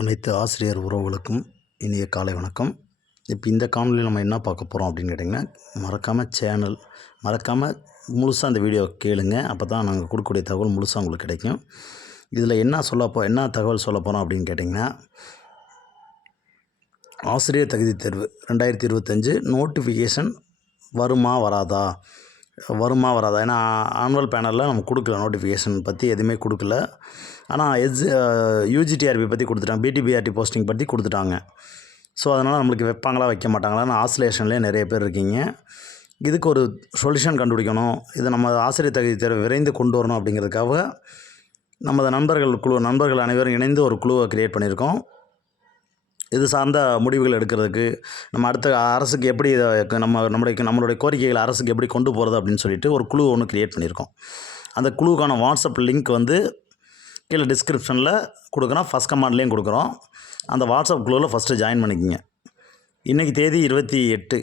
அனைத்து ஆசிரியர் உறவுகளுக்கும் இனிய காலை வணக்கம். இப்போ இந்த காணொலியில் நம்ம என்ன பார்க்க போகிறோம் அப்படின்னு கேட்டிங்கன்னா, மறக்காமல் முழுசாக அந்த வீடியோ கேளுங்க. அப்போ தான் நாங்கள் கொடுக்கக்கூடிய தகவல் முழுசாக உங்களுக்கு கிடைக்கும். இதில் என்ன தகவல் சொல்ல போகிறோம் அப்படின்னு கேட்டிங்கன்னா, ஆசிரியர் தகுதி தேர்வு 2025 நோட்டிஃபிகேஷன் வருமா வராதா? ஏன்னா ஆனுவல் பேனலில் நம்ம கொடுக்கல, நோட்டிஃபிகேஷன் பற்றி எதுவுமே கொடுக்கல. ஆனால் யூஜிடிஆர்பி பற்றி கொடுத்துட்டாங்க, பிடிபிஆர்டி போஸ்டிங் பற்றி கொடுத்துட்டாங்க. ஸோ அதனால் நம்மளுக்கு வைப்பாங்களா வைக்க மாட்டாங்களான்னு ஆசிலேஷன்லேயே நிறைய பேர் இருக்கீங்க. இதுக்கு ஒரு சொல்யூஷன் கண்டுபிடிக்கணும். இதை நம்ம ஆசிரியர் தகுதி தேர்வை விரைந்து கொண்டு வரணும் அப்படிங்கிறதுக்காக நமது நண்பர்கள் அனைவரும் இணைந்து ஒரு குழுவை க்ரியேட் பண்ணியிருக்கோம். இது சார்ந்த முடிவுகள் எடுக்கிறதுக்கு நம்ம அடுத்த அரசுக்கு எப்படி இதை நம்மளுடைய கோரிக்கைகளை அரசுக்கு எப்படி கொண்டு போகிறது அப்படின்னு சொல்லிட்டு ஒரு குழு ஒன்று க்ரியேட் பண்ணியிருக்கோம். அந்த குழுவுக்கான வாட்ஸ்அப் லிங்க் வந்து கீழே டிஸ்கிரிப்ஷனில் கொடுக்குறோம், ஃபஸ்ட் கமாண்ட்லேயும் கொடுக்குறோம். அந்த வாட்ஸ்அப் குழுவில் ஃபஸ்ட்டு ஜாயின் பண்ணிக்கோங்க. இன்றைக்கி தேதி 28,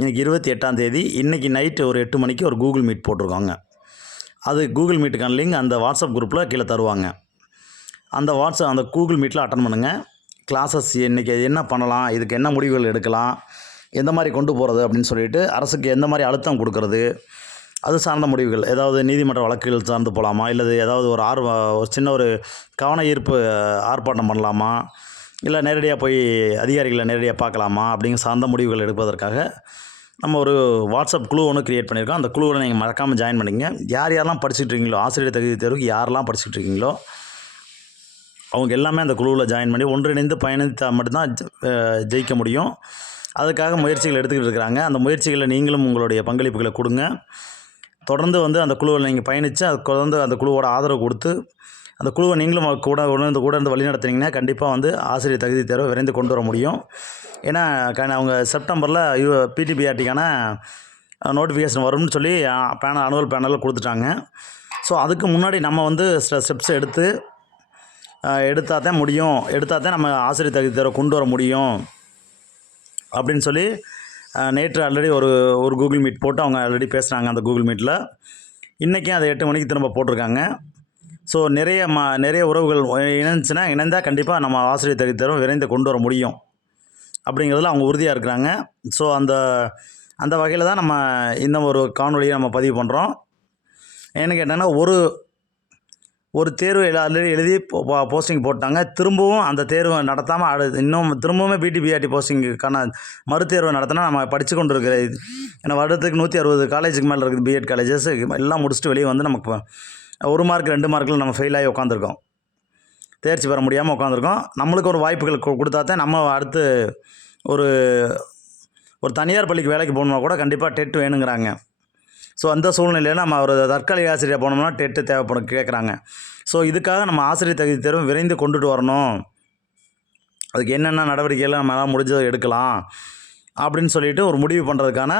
இன்றைக்கி 28ஆம் தேதி. இன்றைக்கி நைட்டு ஒரு 8 மணிக்கு ஒரு கூகுள் மீட் போட்டிருக்காங்க. அது கூகுள் மீட்டுக்கான லிங்க் அந்த வாட்ஸ்அப் குரூப்பில் கீழே தருவாங்க. அந்த கூகுள் மீட்டில் அட்டன் பண்ணுங்கள். கிளாஸஸ் இன்றைக்கி என்ன பண்ணலாம், இதுக்கு என்ன முடிவுகள் எடுக்கலாம், எந்த மாதிரி கொண்டு போகிறது அப்படின்னு சொல்லிட்டு அரசுக்கு எந்த மாதிரி அழுத்தம் கொடுக்கறது, அது சார்ந்த முடிவுகள். ஏதாவது நீதிமன்ற வழக்குகள் சார்ந்து போகலாமா, இல்லை ஏதாவது ஒரு சின்ன ஒரு கவன ஈர்ப்பு ஆர்ப்பாட்டம் பண்ணலாமா, இல்லை நேரடியாக போய் அதிகாரிகளை நேரடியாக பார்க்கலாமா அப்படிங்கிற சார்ந்த முடிவுகள் எடுப்பதற்காக நம்ம ஒரு வாட்ஸ்அப் குழு ஒன்று க்ரியேட் பண்ணியிருக்கோம். அந்த குழுவில் நீங்கள் மறக்காமல் ஜாயின் பண்ணிங்க. யாரெல்லாம் படிச்சுட்டு இருக்கீங்களோ, ஆசிரியர் தகுதி தேர்வுக்கு யாரெல்லாம் படிச்சுட்டு இருக்கீங்களோ அவங்க எல்லாமே அந்த குழுவில் ஜாயின் பண்ணி ஒன்றிணைந்து பயணித்தால் மட்டும்தான் ஜெயிக்க முடியும். அதுக்காக முயற்சிகள் எடுத்துக்கிட்டு இருக்கிறாங்க. அந்த முயற்சிகளில் நீங்களும் உங்களுடைய பங்களிப்புகளை கொடுங்க. தொடர்ந்து அந்த குழுவில் நீங்கள் பயணித்து தொடர்ந்து அந்த குழுவோட ஆதரவு கொடுத்து அந்த குழுவை நீங்களும் கூட இருந்து வழி நடத்துனீங்கன்னா கண்டிப்பாக ஆசிரியர் தகுதி தேர்வை விரைந்து கொண்டு வர முடியும். ஏன்னா அவங்க செப்டம்பரில் பிடிபிஆர்டிக்கான நோட்டிஃபிகேஷன் வரும்னு சொல்லி ஆனுவல் பேனலில் கொடுத்துட்டாங்க. ஸோ அதுக்கு முன்னாடி நம்ம ஸ்டெப்ஸ் எடுத்தால் தான் நம்ம ஆசிரியர் தகுதி தேர்வை கொண்டு வர முடியும் அப்படின்னு சொல்லி நேற்று ஆல்ரெடி ஒரு கூகுள் மீட் போட்டு அவங்க ஆல்ரெடி பேசுகிறாங்க. அந்த கூகுள் மீட்டில் இன்றைக்கும் அதை 8 மணிக்கு திரும்ப போட்டிருக்காங்க. ஸோ நிறைய உறவுகள் இணைந்தால் கண்டிப்பாக நம்ம ஆசிரியர் தகுதி தேர்வை விரைந்து கொண்டு வர முடியும் அப்படிங்கிறதுல அவங்க உறுதியாக இருக்கிறாங்க. ஸோ அந்த வகையில் தான் நம்ம இந்த ஒரு காணொலியை நம்ம பதிவு பண்ணுறோம். ஏன்னு கேட்டாங்கன்னா ஒரு தேர்வு ஆல்ரெடி எழுதி போஸ்டிங் போட்டாங்க. திரும்பவும் அந்த தேர்வை நடத்தாமல் திரும்பவுமே பிடிபிஆர்டி போஸ்டிங்குக்கான மறுதேர்வை நடத்தினா நம்ம படித்து கொண்டு இருக்கிற ஏன்னா வருடத்துக்கு 160 காலேஜுக்கு மேலே இருக்குது. பிஎட் காலேஜஸ் எல்லாம் முடிச்சுட்டு வெளியே நமக்கு 1 மார்க் 2 மார்க்கில் நம்ம ஃபெயில் ஆகி உட்காந்துருக்கோம், தேர்ச்சி பெற முடியாமல் உட்காந்துருக்கோம். நம்மளுக்கு ஒரு வாய்ப்புகள் கொடுத்தா தான் நம்ம அடுத்து ஒரு தனியார் பள்ளிக்கு வேலைக்கு போகணுன்னா கூட கண்டிப்பாக டெட் வேணுங்கிறாங்க. ஸோ அந்த சூழ்நிலையில் நம்ம ஒரு தற்காலிக ஆசிரியர் போனோம்னா டெட்டு தேவைப்படும் கேட்குறாங்க. ஸோ இதுக்காக நம்ம ஆசிரியர் தகுதி தேர்வு விரைந்து கொண்டுட்டு வரணும். அதுக்கு என்னென்ன நடவடிக்கைகள் நம்மளால் முடிஞ்சதை எடுக்கலாம் அப்படின்னு சொல்லிட்டு ஒரு முடிவு பண்ணுறதுக்கான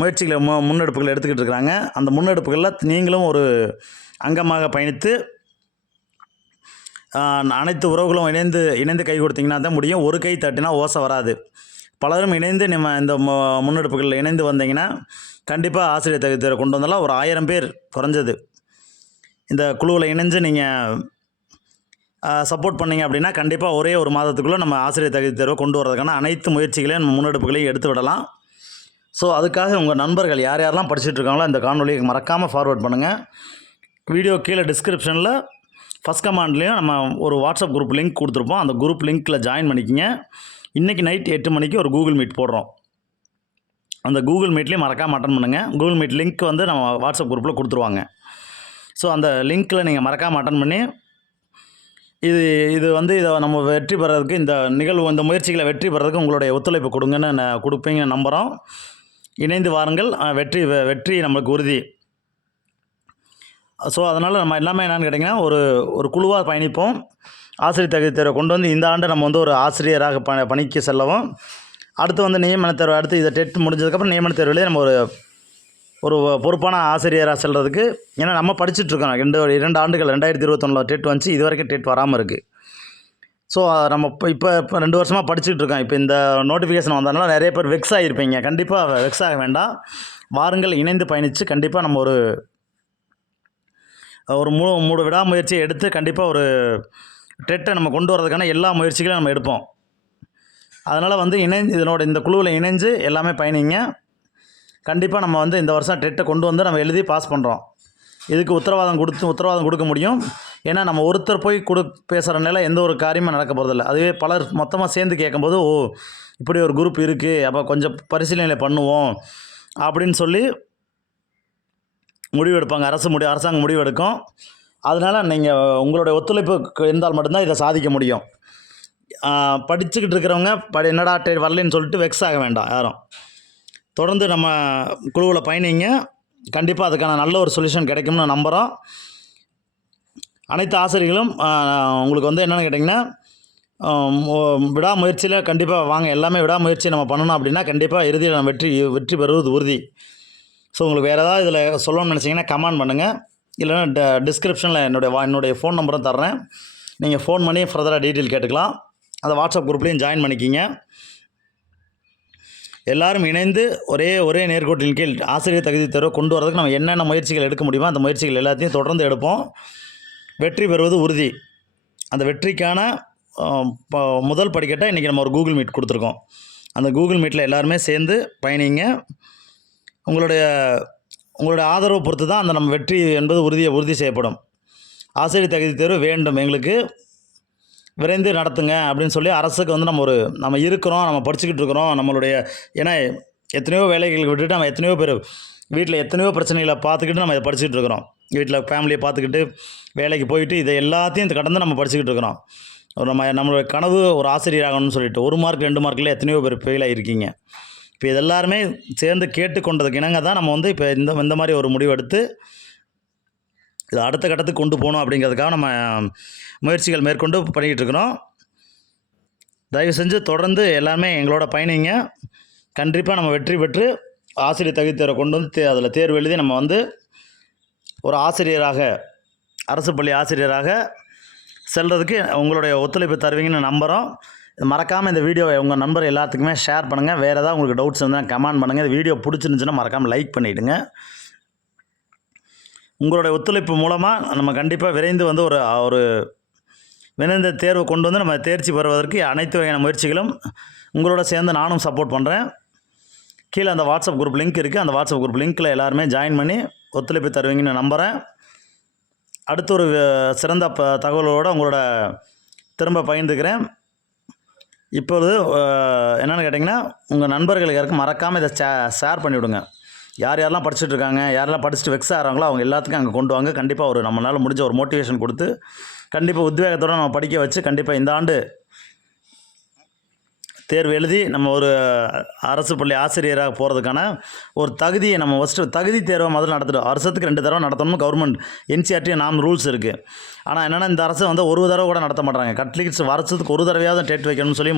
முயற்சிகளை முன்னெடுப்புகள் எடுத்துக்கிட்டு இருக்கிறாங்க. அந்த முன்னெடுப்புகளில் நீங்களும் ஒரு அங்கமாக பயணித்து அனைத்து உறவுகளும் இணைந்து கை கொடுத்தீங்கன்னா தான் முடியும். ஒரு கை தட்டினா ஓசை வராது. பலரும் இணைந்து நம்ம இந்த முன்னெடுப்புகளில் இணைந்து வந்தீங்கன்னா கண்டிப்பாக ஆசிரியர் தகுதி தேர்வை கொண்டு வந்தாலும் ஒரு 1000 பேர் குறைஞ்சது இந்த குழுவில் இணைஞ்சு நீங்கள் சப்போர்ட் பண்ணிங்க அப்படின்னா கண்டிப்பாக ஒரே ஒரு மாதத்துக்குள்ளே நம்ம ஆசிரியர் தகுதி தேர்வை கொண்டு வரதுக்கான அனைத்து முயற்சிகளையும் முன்னெடுப்புகளையும் எடுத்து விடலாம். ஸோ அதுக்காக உங்கள் நண்பர்கள் யாரெல்லாம் படிச்சுட்டு இருக்காங்களோ இந்த காணொலியை மறக்காமல் ஃபார்வர்ட் பண்ணுங்கள். வீடியோ கீழே டிஸ்கிரிப்ஷனில் ஃபஸ்ட் கமாண்ட்லேயும் நம்ம ஒரு வாட்ஸ்அப் குரூப் லிங்க் கொடுத்துருப்போம். அந்த குரூப் லிங்க்கில் ஜாயின் பண்ணிக்கோங்க. இன்றைக்கி நைட் 8 மணிக்கு ஒரு கூகுள் மீட் போடுறோம். அந்த கூகுள் மீட்லேயும் மறக்காமல் அட்டன் பண்ணுங்கள். கூகுள் மீட் லிங்க் நம்ம வாட்ஸ்அப் குரூப்பில் கொடுத்துருவாங்க. ஸோ அந்த லிங்க்கில் நீங்கள் மறக்காமல் அட்டன் பண்ணி இதை நம்ம வெற்றி பெறதுக்கு இந்த முயற்சிகளை வெற்றி பெறதுக்கு உங்களுடைய ஒத்துழைப்பு கொடுப்பீங்கன்னு நம்புகிறோம். இணைந்து வாருங்கள். வெற்றி நம்மளுக்கு உறுதி. ஸோ அதனால் நம்ம எல்லாமே என்னென்னு கேட்டிங்கன்னா ஒரு குழுவாக பயணிப்போம். ஆசிரியர் தகுதி தேர்வை கொண்டு இந்த ஆண்டு நம்ம ஒரு ஆசிரியராக பணிக்கு செல்லவும், அடுத்து நியமன தேர்வு, அடுத்து இதை டெட் முடிஞ்சதுக்கப்புறம் நியமன தேர்விலே நம்ம ஒரு பொறுப்பான ஆசிரியராக செல்கிறதுக்கு. ஏன்னா நம்ம படிச்சுட்ருக்கோம் 2 ஆண்டுகள் 2021 டெட் வந்துச்சு, இது வரைக்கும் டெட் வராமல் இருக்குது. ஸோ நம்ம இப்போ 2 வருஷமாக படிச்சுட்டு இருக்கோம். இப்போ இந்த நோட்டிஃபிகேஷன் வந்ததுனால நிறைய பேர் வெக்ஸ் ஆகிருப்பீங்க. கண்டிப்பாக வெக்ஸ் ஆக வேண்டாம். வாருங்கள், இணைந்து பயணித்து கண்டிப்பாக நம்ம ஒரு விடாமுயற்சியை எடுத்து கண்டிப்பாக டெட்டை நம்ம கொண்டு வரதுக்கான எல்லா முயற்சிகளையும் நம்ம எடுப்போம். அதனால் வந்து இந்த குழுவில் இணைஞ்சு எல்லாமே பயணிங்க. கண்டிப்பாக நம்ம வந்து இந்த வருஷம் டெட்டை கொண்டு வந்து நம்ம எழுதி பாஸ் பண்ணுறோம். இதுக்கு உத்தரவாதம் கொடுக்க முடியும். ஏன்னா நம்ம ஒருத்தர் போய் பேசுகிறனால எந்த ஒரு காரியமும் நடக்க போகிறதில்ல. அதுவே பலர் மொத்தமாக சேர்ந்து கேட்கும்போது, ஓ இப்படி ஒரு குரூப் இருக்குது, அப்போ கொஞ்சம் பரிசீலனை பண்ணுவோம் அப்படின்னு சொல்லி முடிவெடுப்பாங்க. அரசாங்கம் முடிவெடுக்கும். அதனால் நீங்கள் உங்களுடைய ஒத்துழைப்பு இருந்தால் மட்டும்தான் இதை சாதிக்க முடியும். படிச்சுக்கிட்டு இருக்கிறவங்க என்னடா வரலன்னு சொல்லிட்டு வெக்ஸ் ஆக வேண்டாம் யாரும். தொடர்ந்து நம்ம குழுவில் பயணிங்க. கண்டிப்பாக அதுக்கான நல்ல ஒரு சொல்யூஷன் கிடைக்கும்னு நம்புகிறோம். அனைத்து ஆசிரியர்களும் உங்களுக்கு வந்து என்னென்னு கேட்டிங்கன்னா, விடாமுயற்சியில் கண்டிப்பாக வாங்க. எல்லாமே விடாமுயற்சி நம்ம பண்ணணும் அப்படின்னா கண்டிப்பாக இறுதியில் நம்ம வெற்றி பெறுவது உறுதி. ஸோ உங்களுக்கு வேறு ஏதாவது இதில் சொல்லணும்னு நினச்சிங்கன்னா கமெண்ட் பண்ணுங்கள். இல்லைன்னா டிஸ்கிரிப்ஷனில் என்னுடைய ஃபோன் நம்பரும் தர்றேன். நீங்கள் ஃபோன் பண்ணி ஃபர்தராக டீட்டெயில் கேட்டுக்கலாம். அந்த வாட்ஸ்அப் குரூப்லேயும் ஜாயின் பண்ணிக்கிங்க. எல்லோரும் இணைந்து ஒரே நேர்கோட்டின் கீழ் ஆசிரியர் தகுதி தேர்வை கொண்டு வரதுக்கு நம்ம என்னென்ன முயற்சிகள் எடுக்க முடியுமோ அந்த முயற்சிகள் எல்லாத்தையும் தொடர்ந்து எடுப்போம். வெற்றி பெறுவது உறுதி. அந்த வெற்றிக்கான முதல் படிக்கட்டை இன்றைக்கி நம்ம ஒரு கூகுள் மீட் கொடுத்துருக்கோம். அந்த கூகுள் மீட்டில் எல்லாருமே சேர்ந்து பயணிங்க. உங்களுடைய ஆதரவை பொறுத்து தான் அந்த நம்ம வெற்றி என்பது உறுதி செய்யப்படும். ஆசிரியர் தகுதி தேர்வு வேண்டும் எங்களுக்கு, விரைந்து நடத்துங்க அப்படின்னு சொல்லி அரசுக்கு வந்து நம்ம இருக்கிறோம், நம்ம படிச்சுக்கிட்டு இருக்கிறோம். ஏன்னா எத்தனையோ வேலைகளுக்கு விட்டுட்டு நம்ம எத்தனையோ பேர் வீட்டில் எத்தனையோ பிரச்சனைகளை பார்த்துக்கிட்டு நம்ம இதை படிச்சுக்கிட்டு இருக்கிறோம். வீட்டில் ஃபேமிலியை பார்த்துக்கிட்டு வேலைக்கு போயிட்டு இதை எல்லாத்தையும் கடந்து நம்ம படிச்சுக்கிட்டு இருக்கிறோம். நம்மளுடைய கனவு ஒரு ஆசிரியர் ஆகணும்னு சொல்லிட்டு 1 மார்க் 2 மார்க்கில் எத்தனையோ பேர் ஃபெயில் ஆகிருக்கீங்க. இப்போ இதெல்லாருமே சேர்ந்து கேட்டுக்கொண்டதுக்கு இணங்க தான் நம்ம வந்து இப்போ இந்த மாதிரி ஒரு முடிவெடுத்து இது அடுத்த கட்டத்துக்கு கொண்டு போகணும் அப்படிங்கிறதுக்காக நம்ம முயற்சிகள் மேற்கொண்டு பண்ணிக்கிட்டு இருக்கிறோம். தயவு செஞ்சு தொடர்ந்து எல்லாமே எங்களோட பயணிங்க. கண்டிப்பாக நம்ம வெற்றி பெற்று ஆசிரியர் தகுதி தேர்வை கொண்டு வந்து அதில் தேர்வு எழுதி நம்ம வந்து ஒரு ஆசிரியராக, அரசு பள்ளி ஆசிரியராக செல்கிறதுக்கு உங்களுடைய ஒத்துழைப்பு தருவீங்கன்னு நம்புகிறோம். மறக்காமல் இந்த வீடியோவை உங்கள் நண்பர் எல்லாத்துக்குமே ஷேர் பண்ணுங்கள். வேறு ஏதாவது உங்களுக்கு டவுட்ஸ் இருந்தால் கமெண்ட் பண்ணுங்கள். இந்த வீடியோ பிடிச்சிருந்துச்சுன்னா மறக்காமல் லைக் பண்ணிவிடுங்க. உங்களுடைய ஒத்துழைப்பு மூலமாக நம்ம கண்டிப்பாக விரைந்து வந்து ஒரு விரைந்த தேர்வை கொண்டு வந்து நம்ம தேர்ச்சி பெறுவதற்கு அனைத்து வகையான முயற்சிகளும் உங்களோட சேர்ந்து நானும் சப்போர்ட் பண்ணுறேன். கீழே அந்த வாட்ஸ்அப் குரூப் லிங்க் இருக்குது. அந்த வாட்ஸ்அப் குரூப் லிங்க்கில் எல்லாருமே ஜாயின் பண்ணி ஒத்துழைப்பு தருவீங்கன்னு நம்புகிறேன். அடுத்த ஒரு சிறந்த தகவலோடு உங்களோட திரும்ப பகிர்ந்துக்கிறேன். இப்பொழுது என்னென்னு கேட்டிங்கன்னா, உங்கள் நண்பர்களுக்கு யாருக்கும் மறக்காமல் இதை ஷேர் பண்ணிவிடுங்க. யாரெல்லாம் படிச்சுட்டு இருக்காங்க, யாரெல்லாம் படிச்சுட்டு வெக்ஸ் ஆகிறாங்களோ அவங்க எல்லாத்துக்கும் அங்கே கொண்டு வாங்க. கண்டிப்பாக நம்மளால் முடிஞ்ச ஒரு மோட்டிவேஷன் கொடுத்து கண்டிப்பாக உத்வேகத்தோடு நம்ம படிக்க வச்சு கண்டிப்பாக இந்த ஆண்டு தேர்வு எழுதி நம்ம ஒரு அரசு பள்ளி ஆசிரியராக போகிறதுக்கான ஒரு தகுதியை நம்ம ஃபஸ்ட்டு தகுதி தேர்வை முதல்ல நடத்திட்டோம். வருஷத்துக்கு 2 தடவை நடத்தணும்னு கவர்மெண்ட் NCERT ரூல்ஸ் இருக்குது. ஆனால் என்னென்னா இந்த அரசு வந்து ஒரு தடவை கூட நடத்த மாட்டாங்க. அட்லீஸ்ட் வருஷத்துக்கு ஒரு தடவையாவது டெட் வைக்கணும்னு சொல்லி